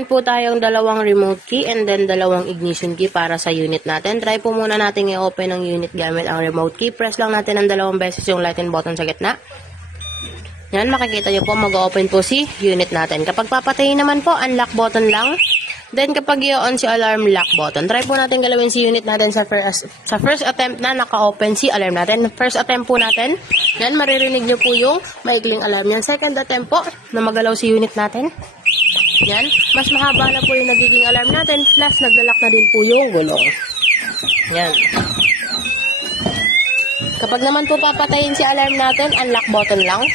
Meron po tayong dalawang remote key and then dalawang ignition key para sa unit natin. Try po muna natin i-open ang unit gamit ang remote key. Press lang natin ng dalawang beses yung lighten button sa gitna. Yan, makikita nyo po, mag-open po si unit natin. Kapag papatayin naman po, unlock button lang. Then, kapag i-on si alarm, lock button. Try po natin galawin si unit natin sa first attempt na naka-open si alarm natin. First attempt po natin, yan, maririnig nyo po yung maikling alarm yan. Second attempt po, na magalaw si unit natin. Yan, mas mahaba na po yung nagiging alarm natin, plus naglalak na din po yung gulong. Yan. Kapag naman po papatayin si alarm natin, unlock button lang.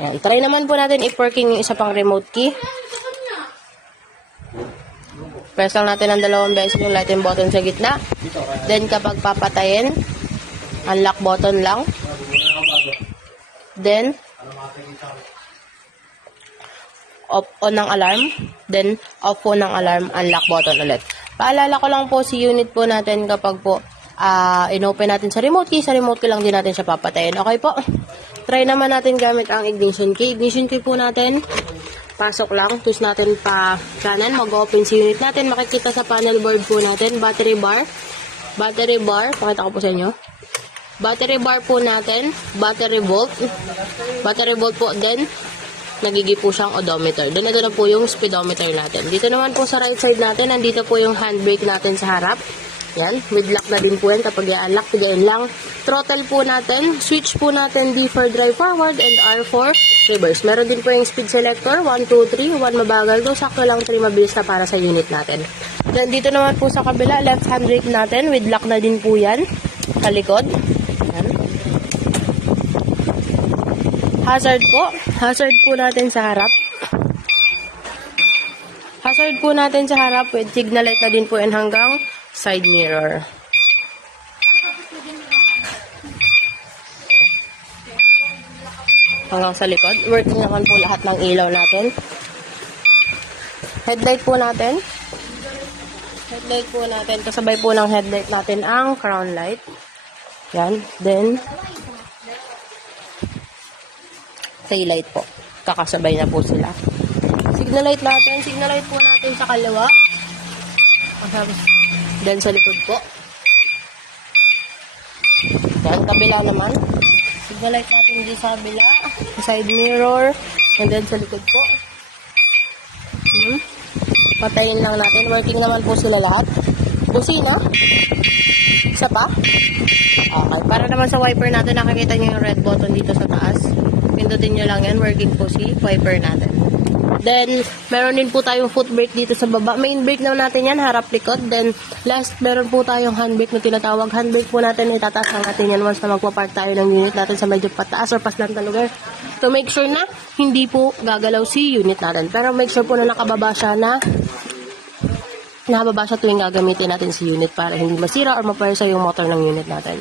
Yan, try naman po natin i-working yung isa pang remote key. Press lang natin ang dalawang beses yung lighten button sa gitna. Then, kapag papatayin, unlock button lang. Then, on ng alarm. Then, off po ng alarm, unlock button ulit. Paalala ko lang po si unit po natin kapag po in-open natin sa remote key lang din natin siya papatayin. Okay po? Try naman natin gamit ang ignition key. Ignition key po natin, pasok lang, twist natin pa kanan, mag-open si unit natin. Makikita sa panel board po natin, battery bar, pakita ko po sa inyo. Battery bar po natin, battery volt po, then nagigi po siyang odometer. Then ito na po yung speedometer natin. Dito naman po sa right side natin, nandito po yung handbrake natin sa harap. Yan, with lock na din po yan. Kapag i-unlock, pigayin lang. Throttle po natin, switch po natin D for drive forward and R for reverse. Meron din po yung speed selector, 1, 2, 3, 1 mabagal, 2, sakto lang, 3 mabilis na para sa unit natin. Then dito naman po sa kabila, left hand brake natin, with lock na din po yan, sa likod. Yan. Hazard po natin sa harap. Hazard po natin sa harap, with signal light na din po yan hanggang side mirror. Hanggang sa likod. Working naman po lahat ng ilaw natin. Headlight po natin. Kasabay po ng headlight natin ang crown light. Yan. Then, tail light po. Kakasabay na po sila. Signal light natin. Signal light po natin sa kaliwa. Then sa likod po. Yan, kabila naman. Signal light natin dito sa kabila. Side mirror. And then sa likod po. Patayin lang natin. Working naman po sila lahat. Busina. Isa pa. Okay. Para naman sa wiper natin, nakikita nyo yung red button dito sa taas. Pindutin nyo lang yan. Working po si wiper natin. Then, meron din po tayong foot brake dito sa baba. Main brake naman natin yan, harap likod. Then, last, meron po tayong handbrake na tinatawag. Handbrake po natin, itataas lang natin yan once na magpapark tayo ng unit natin sa medyo pataas or paslant na lugar. So, make sure na hindi po gagalaw si unit natin. Pero make sure po na nakababa siya tuwing gagamitin natin si unit para hindi masira or maparsa yung motor ng unit natin.